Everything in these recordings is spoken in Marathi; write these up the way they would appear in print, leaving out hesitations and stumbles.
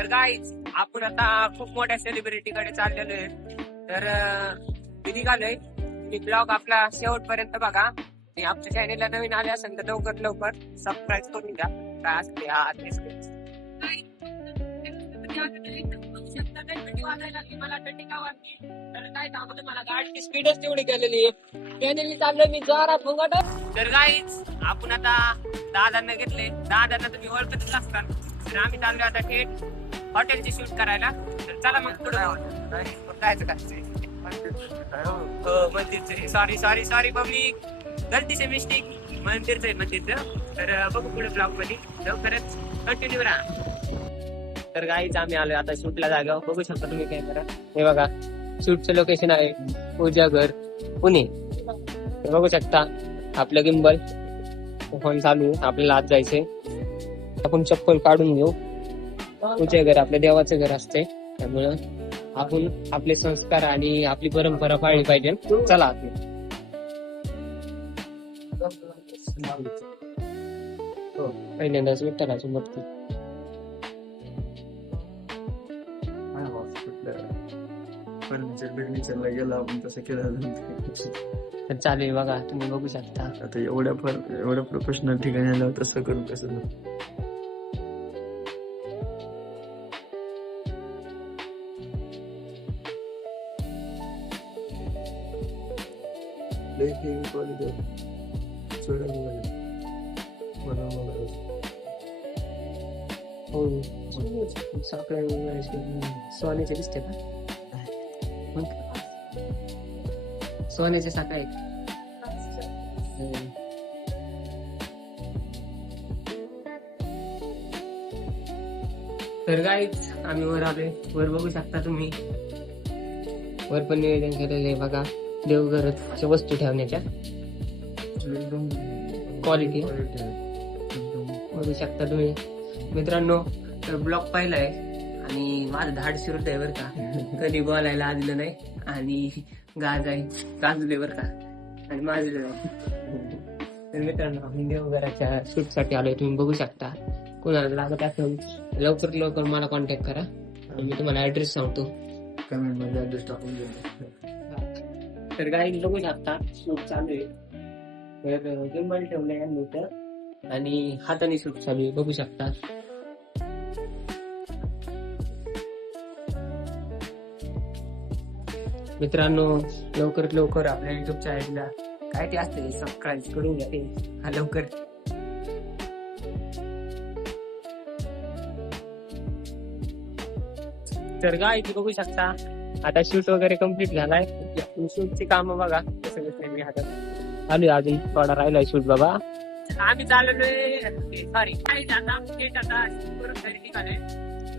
तर गाईच आपण आता खूप मोठ्या सेलिब्रिटी कडे चाललेलो आहे. तर मी निघालोय. मी ब्लॉग आपला शेवटपर्यंत बघा. आणि आमच्या चॅनेलला नवीन आले असेल तर लवकर सबस्क्राईब करून घ्या. काय असते हा मला काय सांगू तुम्हाला, गाडीची स्पीडच तेवढी केलेली आहे. चाललोय मी जोरात भोंगाट. तर गाईच आपण आता दादांना घेतले. दादांना तुम्ही ओळखतच असतात. तर आम्ही चाललोय आता थेट हॉटेलची शूट करायला. तर चला मग पुढे जायचं मंदिरचं. सॉरी पब्लिक, गलती से मिस्टेक. मंदिरचं. तर बघू पुढे ब्लॉग मध्ये लवकरच कंटिन्यू राहा. तर गाईच आम्ही आलोय आता शूटला जागा. बघू शकता तुम्ही कॅमेरा. हे बघा शूटचं लोकेशन आहे पूजा घर पुणे. बघू शकता आपलं गिंबल फोन चालू. आपल्याला आत जायचंय. आपण चप्पल काढून घेऊ. पूजा घर आपल्या देवाचं घर असते, त्यामुळं आपण आपले संस्कार आणि आपली परंपरा पाळली पाहिजे. चला पहिल्यांदाच विठ्ठलाची मूर्ती. फर्निचरला गेला आपण तसं केलं तर चालेल. बघा तुम्ही बघू शकता. आता एवढ्या प्रोफेशनल ठिकाणी आल्यावर तसं करून कसं सोन्याचे दिसते का? सोन्याचे साखर आहे. तर गाईच आम्ही वर आलोय. वर बघू शकता तुम्ही. वर पण नियोजन केलेलं आहे बघा. देवघराच्या वस्तू ठेवण्याच्या क्वालिटी बघू शकता तुम्ही मित्रांनो. तर ब्लॉग पाहिलाय आणि माझं धाड सुरत आहे बरं का. कधी बोलायला आलेलं नाही आणि गाजले बरं का आणि माझलं नाही. तर मित्रांनो आम्ही देवघराच्या शूट साठी आलोय. तुम्ही बघू शकता. कोणाला लागत असेल लवकर मला कॉन्टॅक्ट करा. मी तुम्हाला ऍड्रेस सांगतो. कमेंट मध्ये ऍड्रेस टाकून देऊ. तर गाई बघू शकता शूट चालू आहे. तर गिंबल ठेवलंय यांनी तर आणि हाताने शूट चालू आहे. बघू शकता. मित्रांनो लवकर आपल्या युट्यूब चॅनलला काय ते असते सबस्क्राईब करून घ्या. हा लवकर. तर गाय बघू शकता आता शूट वगैरे कम्प्लीट झालाय. शूटची काम बघा कसं कसं मी हातात आलोय. अजून थोडा राहिलाय शूट बाबा. आम्ही चाललोय सॉरी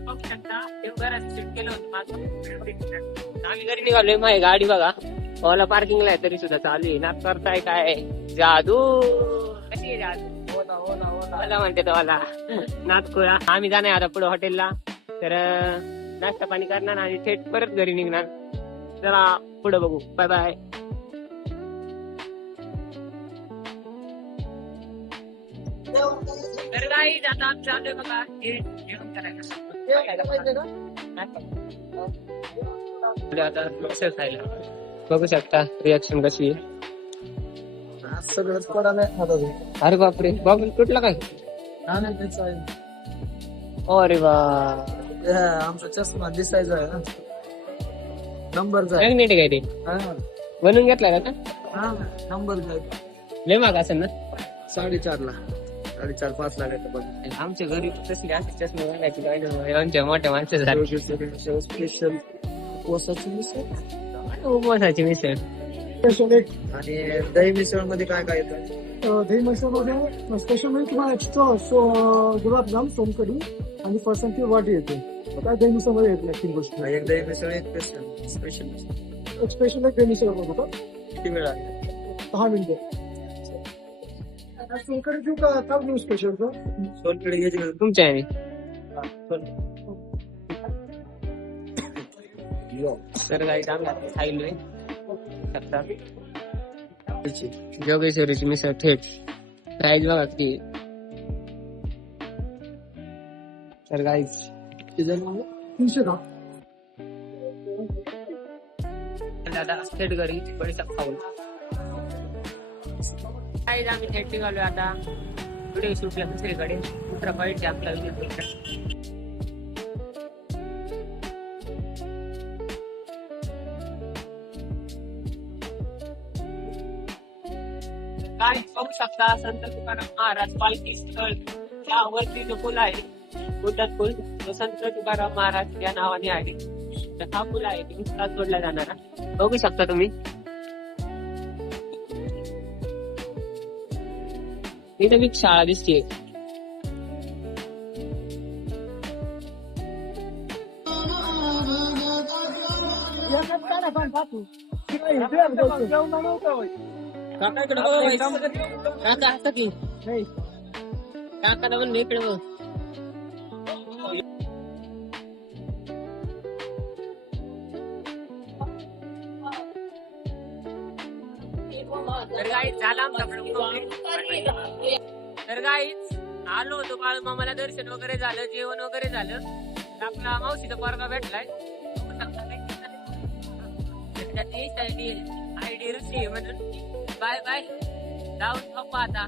बघू शकता. देवघरात शूट केलं होतं माझं. आम्ही घरी निघालोय. माझी गाडी बघा ओला पार्किंगला आहे तरी सुद्धा चालू आहे. नाच करताय काय जादू. कशी आहे जादू? मला म्हणते मला नाच कोळा. आम्ही जाणार आता पुढे हॉटेलला. तर नाश्ता पाणी करणार आणि थेट परत घरी निघणार. चला पुढे बघू. Bye bye. तर काही आता चालू बघा जेवण करायला. आता खायला बघू शकता रिॲक्शन कशी आहे. सगळंच पडायला. अरे बापरे बाबू कुठला काय? अरे वा आमचा चष्मा दिसायचा आहे ना. नंबरचा मॅग्नेटिक आहे ते. बनवून घेतलाय का? नंबर लय महाग असेल ना. 4.5 लाख. आमच्या घरी तसली असे चष्मा घालायची काय आमच्या मोठ्या माणसासाठी. स्पेशल उपवासाची मिसळ आणि दही मिसळ मध्ये काय काय येतं? दही मसाल्यामध्ये स्पेशल म्हणजे तुम्हाला एक्स्ट्रा गुलाबजाम सोनकढी आणि फरसाणची वाटी येते. काय दही मिसळमध्ये येत नाही. 3 गोष्टी. एक दही मिसळ एक स्पेशल स्पेशल एक दही मिसळ बनवतो. किती वेळ लागेल? 10 मिनिटं. सोनकढी देऊ का? थांब देऊ स्पेशल सोनकडे घ्यायची तुमच्या आहे. तर काही चांगला खायलोय. जोगेश्वरीची मिसळ थेट प्राईज बघा किती. तर गाईज 300 ग्राम. दादा थेट घरी पैसा खाऊन काय आम्ही थेट निघालोय आता व्हिडिओ शूटला दुसरीकडे दुसरा पॉईंट आपला काय बघू शकता संत तुकाराम महाराज पालखी स्थळ त्यावरती जो पूल आहे गोटात पूल तो संत तुकाराम महाराज या नावाने आहे तर हा पूल आहे तो नुसता जोडला जाणारा बघू शकता तुम्ही इथे एक शाळा दिसते काका इकडे काका असतं की काका पण इकडे बघ तर गाईच झाला आमचा तर गाईच आलो होतो बाळूमामाला दर्शन वगैरे झालं जेवण वगैरे झालं आपला मावशीचा पोरगा भेटलाय आयडी ऋषी म्हणून बाय बाय जाऊन पप्पा आता